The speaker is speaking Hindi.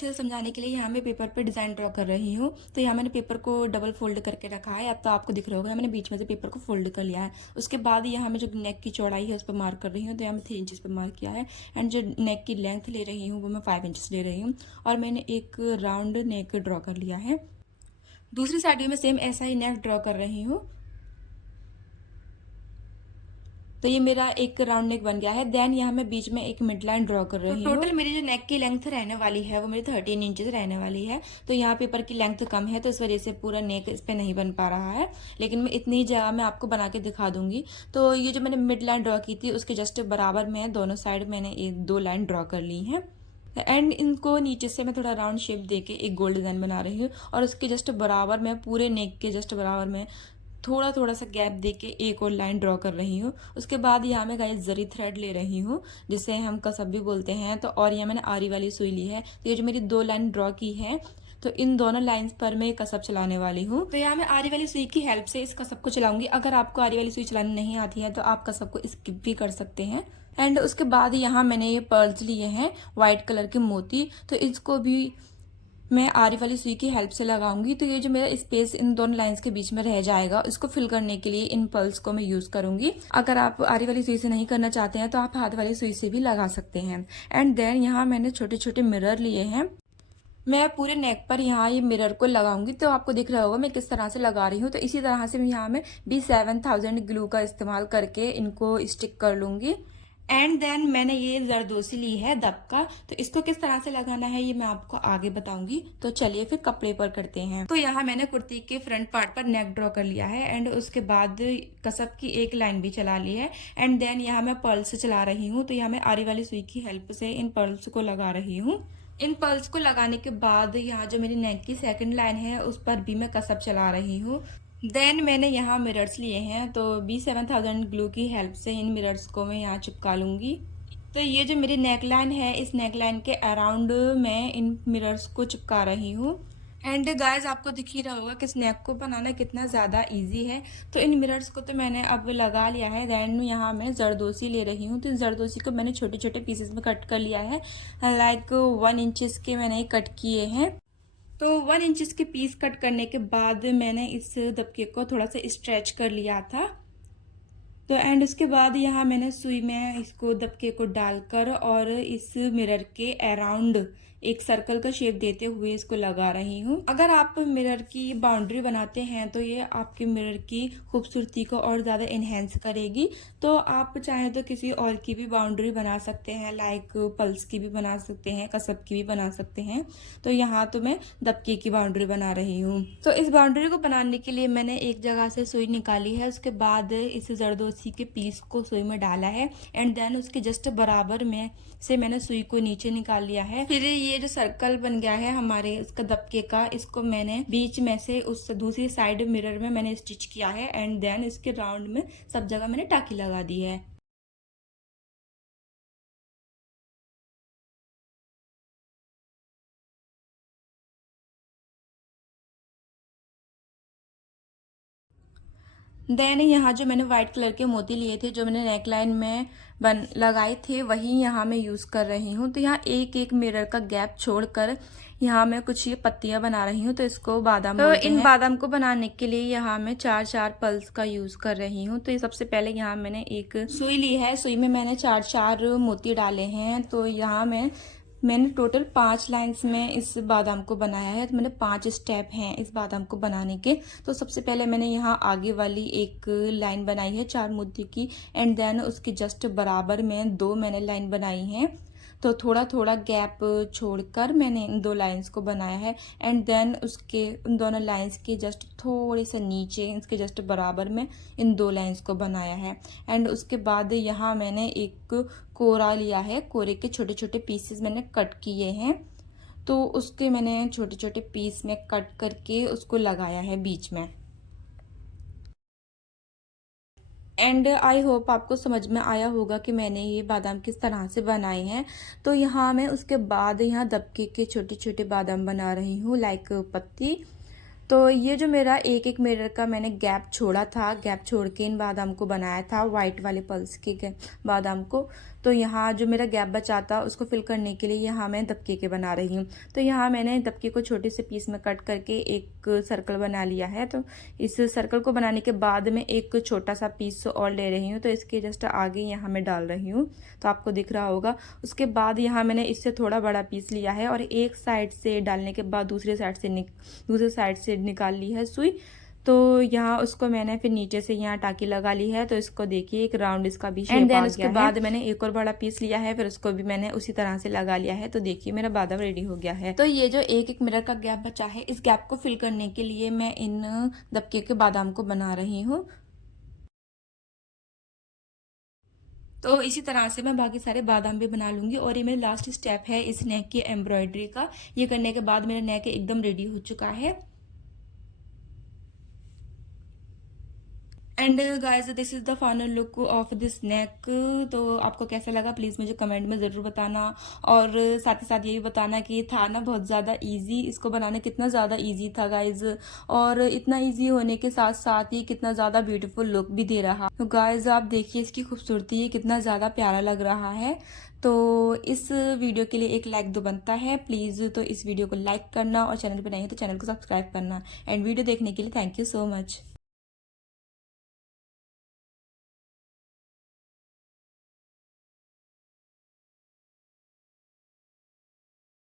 अच्छे से समझाने के लिए यहाँ मैं पेपर पे डिज़ाइन ड्रॉ कर रही हूँ। तो यहाँ मैंने पेपर को डबल फोल्ड करके रखा है। अब तो आपको दिख रहा होगा, मैंने बीच में से पेपर को फोल्ड कर लिया है। उसके बाद यहाँ मैं जो नेक की चौड़ाई है उस पर मार्क कर रही हूँ। तो यहाँ मैं 3 इंचज़ पर मार्क किया है। एंड जो नेक की लेंथ ले रही हूँ वो मैं 5 इंचज़ ले रही हूँ। और मैंने एक राउंड नेक ड्रॉ कर लिया है। दूसरी साइड भी मैं सेम ऐसा ही नेक ड्रॉ कर रही हूँ। तो ये मेरा एक राउंड नेक बन गया है। देन यहाँ मैं बीच में एक मिड लाइन ड्रॉ कर रही हूँ। टोटल मेरी जो नेक की लेंथ रहने वाली है वो मेरी 13 इंचेस रहने वाली है। तो यहाँ पेपर की लेंथ कम है तो इस वजह से पूरा नेक इस पर नहीं बन पा रहा है, लेकिन मैं इतनी जगह में आपको बना के दिखा दूंगी। तो ये जो मैंने मिड लाइन ड्रॉ की थी उसके जस्ट बराबर में दोनों साइड मैंने 2 लाइन ड्रॉ कर ली है। एंड इनको नीचे से मैं थोड़ा राउंड शेप देके एक गोल डिजाइन बना रही हूँ। और उसके जस्ट बराबर में, पूरे नेक के जस्ट बराबर में थोड़ा थोड़ा सा गैप देके एक और लाइन ड्रॉ कर रही हूँ। उसके बाद यहाँ मैं गाइस जरी थ्रेड ले रही हूँ, जिसे हम कसब भी बोलते हैं। तो और यहाँ मैंने आरी वाली सुई ली है। तो ये जो मेरी 2 लाइन ड्रॉ की है, तो इन दोनों लाइंस पर मैं कसब चलाने वाली हूँ। तो यहाँ मैं आरी वाली सुई की हेल्प से इस कसब को चलाऊंगी। अगर आपको आरी वाली सुई चलानी नहीं आती है तो आप कसब को स्किप भी कर सकते हैं। एंड उसके बाद यहाँ मैंने ये पर्ल्स लिए हैं व्हाइट कलर के मोती, तो इसको भी मैं आरी वाली सुई की हेल्प से लगाऊंगी। तो ये जो मेरा स्पेस इन दोनों लाइंस के बीच में रह जाएगा, इसको फिल करने के लिए इन पर्ल्स को मैं यूज करूंगी। अगर आप आरी वाली सुई से नहीं करना चाहते हैं तो आप हाथ वाली सुई से भी लगा सकते हैं। एंड देन यहाँ मैंने छोटे छोटे मिरर लिए हैं। मैं पूरे नेक पर यहाँ ये मिरर को लगाऊंगी। तो आपको दिख रहा होगा मैं किस तरह से लगा रही हूँ। तो इसी तरह से यहाँ मैं B7000 ग्लू का इस्तेमाल करके इनको स्टिक कर लूंगी। एंड देन मैंने ये जरदोसी ली है दबका। तो इसको किस तरह से लगाना है ये मैं आपको आगे बताऊंगी। तो चलिए फिर कपड़े पर करते हैं। तो यहाँ मैंने कुर्ती के फ्रंट पार्ट पर नेक ड्रॉ कर लिया है। एंड उसके बाद कसब की एक लाइन भी चला ली है। एंड देन यहाँ मैं पर्ल्स चला रही हूँ। तो यहाँ मैं आरी वाली सुई की हेल्प से इन पर्ल्स को लगा रही हूँ। इन पर्ल्स को लगाने के बाद यहाँ जो मेरी नेक की सेकंड लाइन है उस पर भी मैं कसब चला रही हूँ। देन मैंने यहाँ मिरर्स लिए हैं। तो B7000 ग्लू की हेल्प से इन मिरर्स को मैं यहाँ चिपका लूंगी। तो ये जो मेरी नेक लाइन है, इस नेक लाइन के अराउंड मैं इन मिरर्स को चिपका रही हूँ। एंड गाइस आपको दिख ही रहा होगा कि इस नेक को बनाना कितना ज़्यादा इजी है। तो इन मिरर्स को तो मैंने अब लगा लिया है। देन यहाँ मैं जरदोसी ले रही हूँ। तो इस जरदोसी को मैंने छोटे छोटे पीसेस में कट कर लिया है। लाइक 1 इंचेस के मैंने कट किए हैं। तो 1 इंचेस के पीस कट करने के बाद मैंने इस दबके को थोड़ा सा स्ट्रेच कर लिया था। तो एंड उसके बाद यहाँ मैंने सुई में इसको दबके को डालकर और इस मिरर के अराउंड एक सर्कल का शेप देते हुए इसको लगा रही हूँ। अगर आप मिरर की बाउंड्री बनाते हैं तो ये आपके मिरर की खूबसूरती को और ज़्यादा इन्हेंस करेगी। तो आप चाहें तो किसी और की भी बाउंड्री बना सकते हैं, लाइक पल्स की भी बना सकते हैं, कसब की भी बना सकते हैं। तो यहाँ तो मैं दबके की बाउंड्री बना रही हूँ। तो इस बाउंड्री को बनाने के लिए मैंने एक जगह से सुई निकाली है। उसके बाद इस जरदोसी के पीस को सुई में डाला है। एंड देन उसके जस्ट बराबर में से मैंने सुई को नीचे निकाल लिया है। फिर ये जो सर्कल बन गया है हमारे उसका दबके का, इसको मैंने बीच में से उस दूसरी साइड मिरर में मैंने स्टिच किया है। एंड देन इसके राउंड में सब जगह मैंने टाकी लगा दी है। देन यहाँ जो मैंने व्हाइट कलर के मोती लिए थे, जो मैंने नेक लाइन में लगाए थे, वही यहाँ मैं यूज कर रही हूँ। तो यहाँ एक एक मिरर का गैप छोड़कर यहाँ मैं कुछ ये पत्तियां बना रही हूँ। तो इसको बादाम बोलते हैं। इन बादाम को बनाने के लिए यहाँ मैं 4-4 पल्स का यूज कर रही हूँ। तो ये सबसे पहले यहाँ मैंने एक सुई ली है। सुई में मैंने 4-4 मोती डाले हैं। तो यहाँ मैंने टोटल 5 लाइंस में इस बादाम को बनाया है। तो मैंने 5 स्टेप हैं इस बादाम को बनाने के। तो सबसे पहले मैंने यहाँ आगे वाली एक लाइन बनाई है 4 मोती की। एंड देन उसके जस्ट बराबर में 2 मैंने लाइन बनाई हैं। तो थोड़ा थोड़ा गैप छोड़कर मैंने इन 2 लाइंस को बनाया है। एंड देन उसके उन दोनों लाइंस के जस्ट थोड़े से नीचे, इसके जस्ट बराबर में इन 2 लाइंस को बनाया है। एंड उसके बाद यहाँ मैंने एक कोरा लिया है। कोरे के छोटे छोटे पीसेस मैंने कट किए हैं। तो उसके मैंने छोटे छोटे पीस में कट करके उसको लगाया है बीच में। एंड आई होप आपको समझ में आया होगा कि मैंने ये बादाम किस तरह से बनाए हैं। तो यहाँ मैं उसके बाद यहाँ दबके के छोटे छोटे बादाम बना रही हूँ, लाइक पत्ती। तो ये जो मेरा एक एक मिरर का मैंने गैप छोड़ा था, गैप छोड़ के इन बादाम को बनाया था, व्हाइट वाले पल्स के बादाम को। तो यहाँ जो मेरा गैप बचा था उसको फिल करने के लिए यहाँ मैं दबके के बना रही हूँ। तो यहाँ मैंने दबके को छोटे से पीस में कट करके एक सर्कल बना लिया है। तो इस सर्कल को बनाने के बाद में एक छोटा सा पीस और ले रही हूँ, तो इसके जस्ट आगे यहाँ मैं डाल रही हूँ, तो आपको दिख रहा होगा। उसके बाद यहाँ मैंने इससे थोड़ा बड़ा पीस लिया है और एक साइड से डालने के बाद दूसरे साइड से निकाल ली है सुई। तो यहाँ उसको मैंने फिर नीचे से यहाँ टाकी लगा ली है। तो इसको देखिए एक राउंड इसका भी शेप आ गया है। एंड देन उसके बाद मैंने एक और बड़ा पीस लिया है, फिर उसको भी मैंने उसी तरह से लगा लिया है। तो देखिए मेरा बादाम रेडी हो गया है। तो ये जो एक एक मिरर का गैप बचा है, इस गैप को फिल करने के लिए मैं इन दबके के बादाम को बना रही हूँ। तो इसी तरह से मैं बाकी सारे बादाम भी बना लूँगी। और ये मेरा लास्ट स्टेप है इस नेक की एम्ब्रॉयडरी का। ये करने के बाद मेरा नेक एकदम रेडी हो चुका है। And guys this is the final look of this neck. तो आपको कैसा लगा प्लीज़ मुझे कमेंट में ज़रूर बताना। और साथ ही साथ ये भी बताना कि था ना बहुत ज़्यादा इजी, इसको बनाना कितना ज़्यादा इजी था गाइज। और इतना इजी होने के साथ साथ ही कितना ज़्यादा ब्यूटीफुल लुक भी दे रहा। तो गाइज आप देखिए इसकी खूबसूरती कितना ज़्यादा प्यारा लग रहा है। तो इस वीडियो के लिए एक लाइक तो बनता है प्लीज़। तो इस वीडियो को लाइक करना और चैनल पर नहीं है तो चैनल को सब्सक्राइब करना। एंड वीडियो देखने के लिए थैंक यू सो मच।